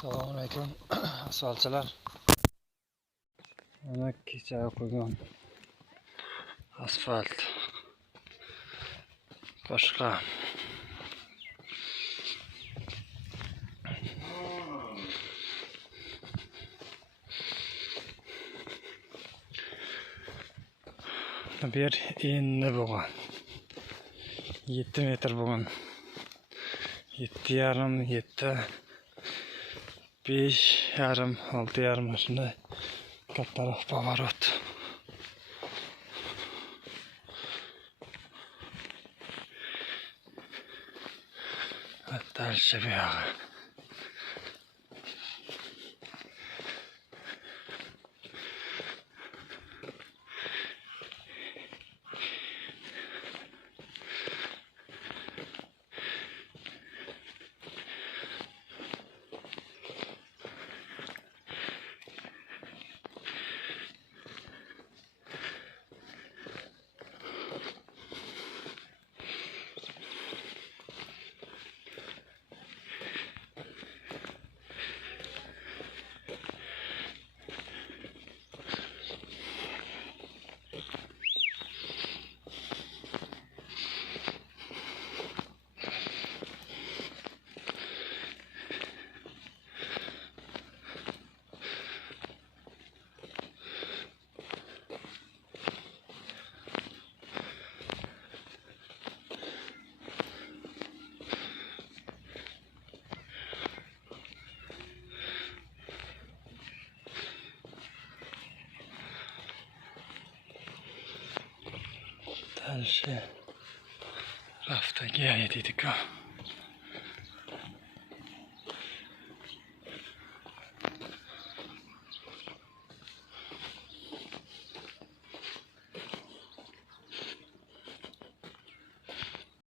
Assalomu alaykum asfaltchilar. Mana kecha qo'ygan asfalt boshqa bir endi bo'lgan 7 metr bo'lgan 7,5 7 5,5 6,5 shunday kattaroq поворот. Дальше бега. Дальше рафтаге едет.